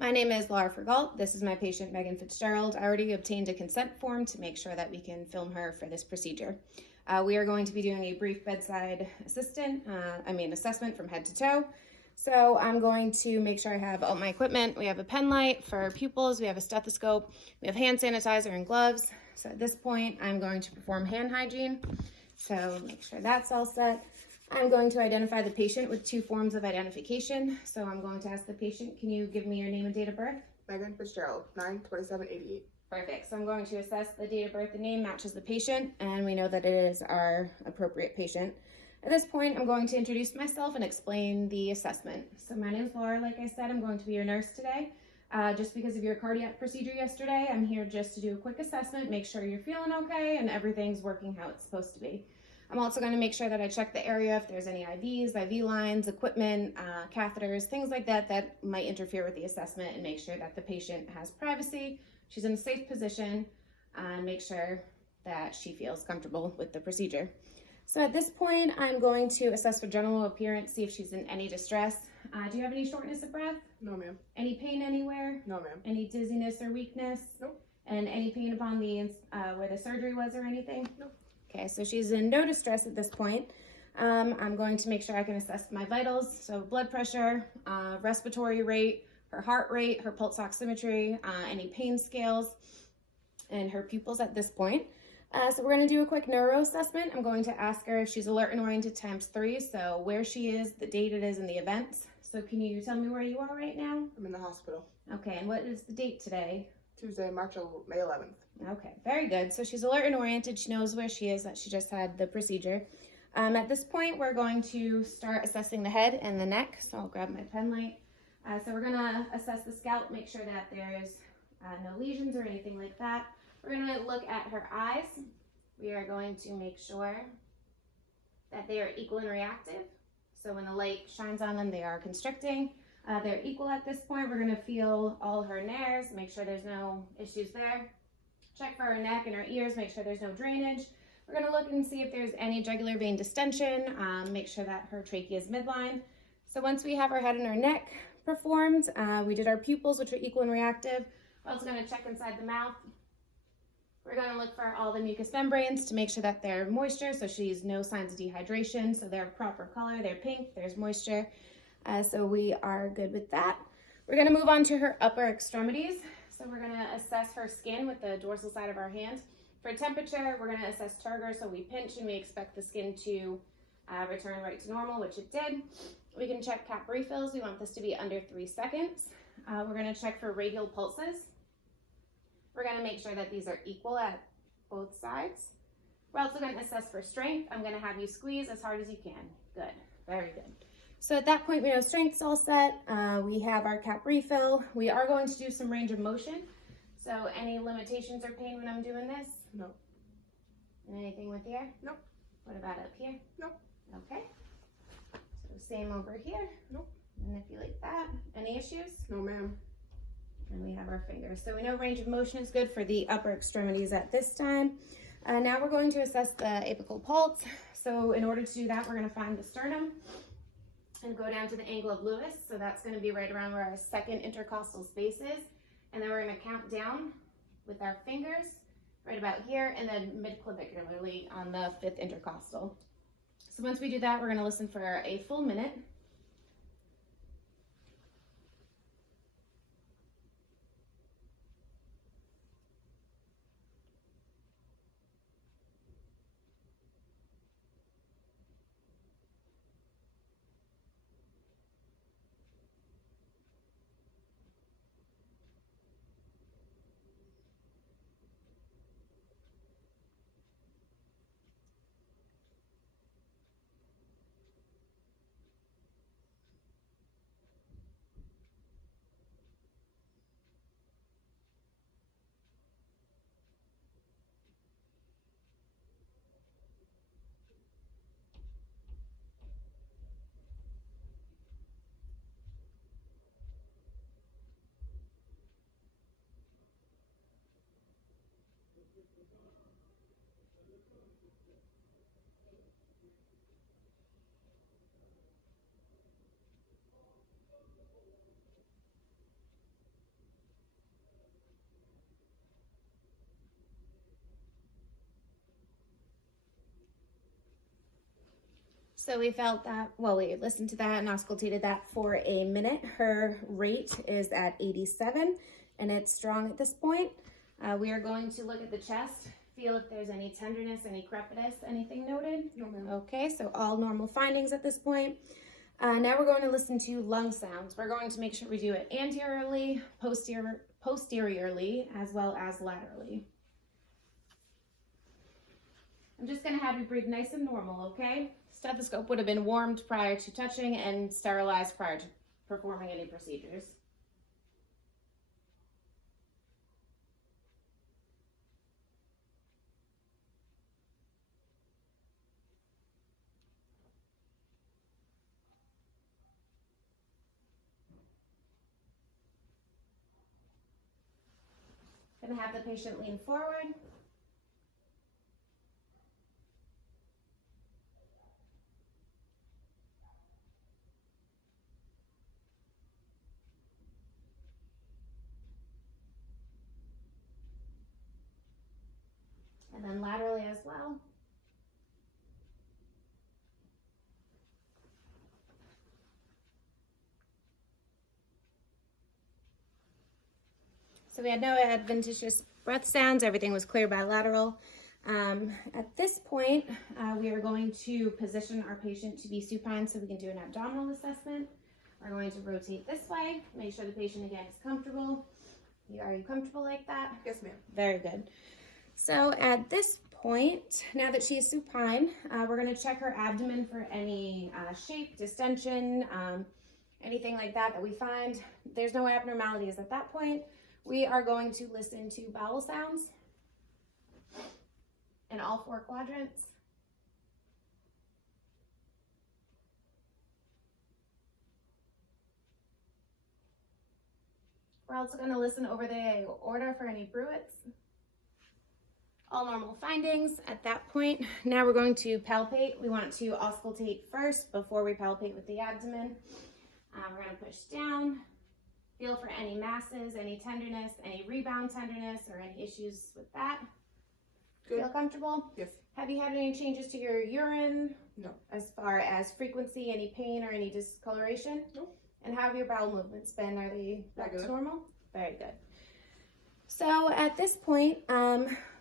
My name is Laura Fergalt. This is my patient, Megan Fitzgerald. I already obtained a consent form to make sure that we can film her for this procedure. We are going to be doing a brief bedside assessment from head to toe. So I'm going to make sure I have all my equipment. We have a pen light for pupils, we have a stethoscope, we have hand sanitizer and gloves. So at this point, I'm going to perform hand hygiene. So make sure that's all set. I'm going to identify the patient with two forms of identification. So I'm going to ask the patient, can you give me your name and date of birth? Megan Fitzgerald, 9/27/88. Perfect. So I'm going to assess the date of birth and name matches the patient, and we know that it is our appropriate patient. At this point, I'm going to introduce myself and explain the assessment. So my name is Laura. Like I said, I'm going to be your nurse today. Just because of your cardiac procedure yesterday, I'm here just to do a quick assessment, make sure you're feeling okay and everything's working how it's supposed to be. I'm also going to make sure that I check the area if there's any IVs, IV lines, equipment, catheters, things like that that might interfere with the assessment, and make sure that the patient has privacy, she's in a safe position, and make sure that she feels comfortable with the procedure. So at this point, I'm going to assess for general appearance, see if she's in any distress. Do you have any shortness of breath? No, ma'am. Any pain anywhere? No, ma'am. Any dizziness or weakness? Nope. And any pain upon the where the surgery was or anything? Nope. Okay, so she's in no distress at this point. I'm going to make sure I can assess my vitals, so blood pressure, respiratory rate, her heart rate, her pulse oximetry, any pain scales, and her pupils at this point. So we're going to do a quick neuro assessment. I'm going to ask her if she's alert and oriented ×3, so where she is, the date it is, and the events. So can you tell me where you are right now? I'm in the hospital. Okay, and what is the date today? Tuesday, May 11th. Okay, very good. So she's alert and oriented. She knows where she is, that she just had the procedure. At this point, we're going to start assessing the head and the neck. So I'll grab my pen light. So we're gonna assess the scalp, make sure that there's no lesions or anything like that. We're gonna look at her eyes. We are going to make sure that they are equal and reactive. So when the light shines on them, they are constricting. They're equal at this point. We're gonna feel all her nares, make sure there's no issues there. Check for her neck and her ears, make sure there's no drainage. We're gonna look and see if there's any jugular vein distension, make sure that her trachea is midline. So once we have our head and our neck performed, we did our pupils, which are equal and reactive. We're also gonna check inside the mouth. We're gonna look for all the mucous membranes to make sure that they're moisture, so she's no signs of dehydration, so they're proper color, they're pink, there's moisture. So we are good with that. We're gonna move on to her upper extremities. So we're gonna assess her skin with the dorsal side of our hand. For temperature, we're gonna assess turgor, so we pinch and we expect the skin to return right to normal, which it did. We can check cap refills. We want this to be under 3 seconds. We're gonna check for radial pulses. We're gonna make sure that these are equal at both sides. We're also gonna assess for strength. I'm gonna have you squeeze as hard as you can. Good, very good. So at that point, we know strength's all set. We have our cap refill. We are going to do some range of motion. So any limitations or pain when I'm doing this? No. And anything with here? Nope. What about up here? Nope. Okay. So same over here. Nope. Manipulate that. Any issues? No, ma'am. And we have our fingers. So we know range of motion is good for the upper extremities at this time. Now we're going to assess the apical pulse. So in order to do that, we're going to find the sternum and go down to the angle of Lewis. So that's going to be right around where our second intercostal space is. And then we're going to count down with our fingers right about here, and then midclavicularly on the 5th intercostal. So once we do that, we're going to listen for a full minute. So we felt that, well, we listened to that and auscultated that for a minute. Her rate is at 87 and it's strong at this point. We are going to look at the chest, feel if there's any tenderness, any crepitus, anything noted. No, ma'am. Okay, so all normal findings at this point. Now we're going to listen to lung sounds. We're going to make sure we do it anteriorly, posteriorly, as well as laterally. I'm just going to have you breathe nice and normal, okay? Stethoscope would have been warmed prior to touching and sterilized prior to performing any procedures. Going to have the patient lean forward. And then laterally as well. So we had no adventitious breath sounds. Everything was clear bilateral. At this point, we are going to position our patient to be supine so we can do an abdominal assessment. We're going to rotate this way, make sure the patient again is comfortable. Are you comfortable like that? Yes, ma'am. Very good. So at this point, now that she is supine, we're going to check her abdomen for any shape, distension, anything like that we find. There's no abnormalities at that point. We are going to listen to bowel sounds in all 4 quadrants. We're also going to listen over the aorta for any bruits. All normal findings at that point. Now we're going to palpate. We want to auscultate first before we palpate with the abdomen. We're going to push down, feel for any masses, any tenderness, any rebound tenderness, or any issues with that. Good. Feel comfortable? Yes. Have you had any changes to your urine? No. As far as frequency, any pain or any discoloration? No. And how have your bowel movements been? Are they back to Regular. normal? Very good. So at this point,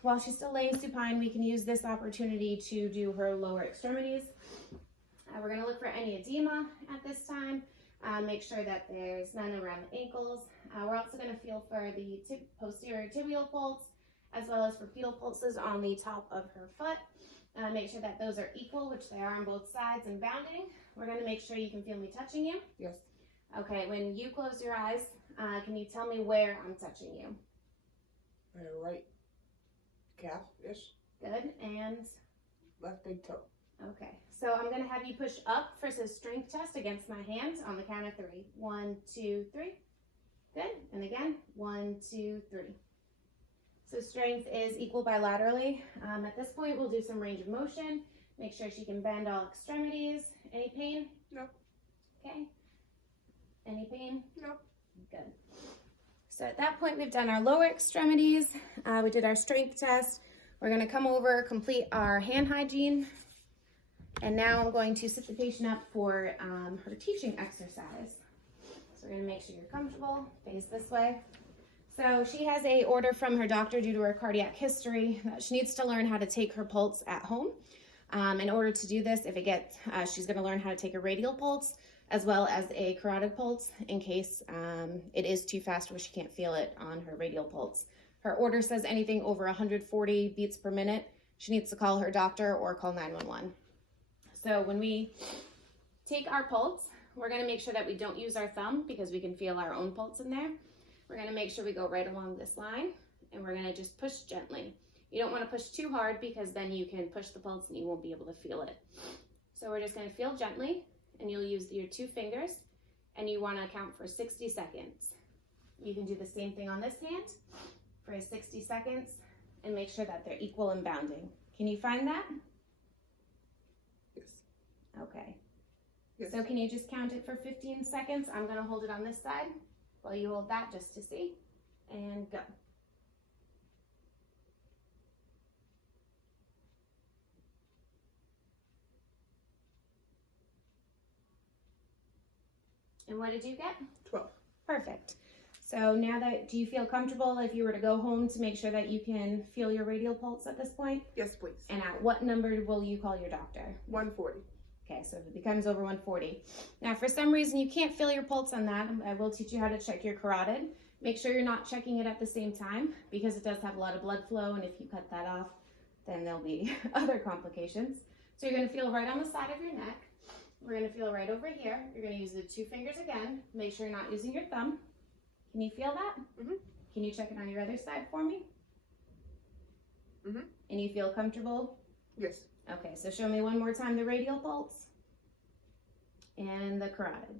while she's still laying supine, we can use this opportunity to do her lower extremities. We're going to look for any edema at this time. Make sure that there's none around the ankles. We're also going to feel for the posterior tibial pulse, as well as for pedal pulses on the top of her foot. Make sure that those are equal, which they are on both sides and bounding. We're going to make sure you can feel me touching you. Yes. Okay, when you close your eyes, can you tell me where I'm touching you? Right calf-ish. Good, and Left big toe. okay. So I'm going to have you push up for a strength test against my hands on the count of 3. 1, 2, 3. Good, and again, 1, 2, 3. So strength is equal bilaterally. At this point, we'll do some range of motion. Make sure she can bend all extremities. Any pain? No. Okay. Any pain? No. Good. So at that point, we've done our lower extremities. We did our strength test. We're going to come over, complete our hand hygiene. And now I'm going to sit the patient up for her teaching exercise. So we're going to make sure you're comfortable. Face this way. So she has a order from her doctor due to her cardiac history that she needs to learn how to take her pulse at home. In order to do this, she's going to learn how to take a radial pulse as well as a carotid pulse in case it is too fast where she can't feel it on her radial pulse. Her order says anything over 140 beats per minute. She needs to call her doctor or call 911. So when we take our pulse, we're going to make sure that we don't use our thumb because we can feel our own pulse in there. We're going to make sure we go right along this line, and we're going to just push gently. You don't want to push too hard because then you can push the pulse and you won't be able to feel it. So we're just going to feel gently, and you'll use your 2 fingers, and you want to count for 60 seconds. You can do the same thing on this hand for 60 seconds and make sure that they're equal and bounding. Can you find that? Yes. Okay. Yes. So can you just count it for 15 seconds? I'm going to hold it on this side while you hold that just to see. And go. And what did you get? 12. Perfect. So now that, do you feel comfortable if you were to go home to make sure that you can feel your radial pulse at this point? Yes, please. And at what number will you call your doctor? 140. Okay, so if it becomes over 140. Now, if for some reason you can't feel your pulse on that, I will teach you how to check your carotid. Make sure you're not checking it at the same time because it does have a lot of blood flow, and if you cut that off, then there'll be other complications. So you're gonna feel right on the side of your neck. We're gonna feel right over here. You're gonna use the 2 fingers again. Make sure you're not using your thumb. Can you feel that? Mm-hmm. Can you check it on your other side for me? Mm-hmm. And you feel comfortable? Yes. Okay, so show me one more time the radial pulse and the carotid.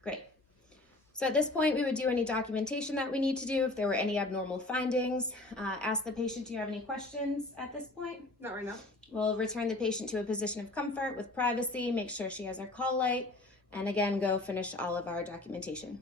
Great. So at this point, we would do any documentation that we need to do if there were any abnormal findings. Ask the patient, do you have any questions at this point? Not right now. We'll return the patient to a position of comfort with privacy, make sure she has her call light, and again, go finish all of our documentation.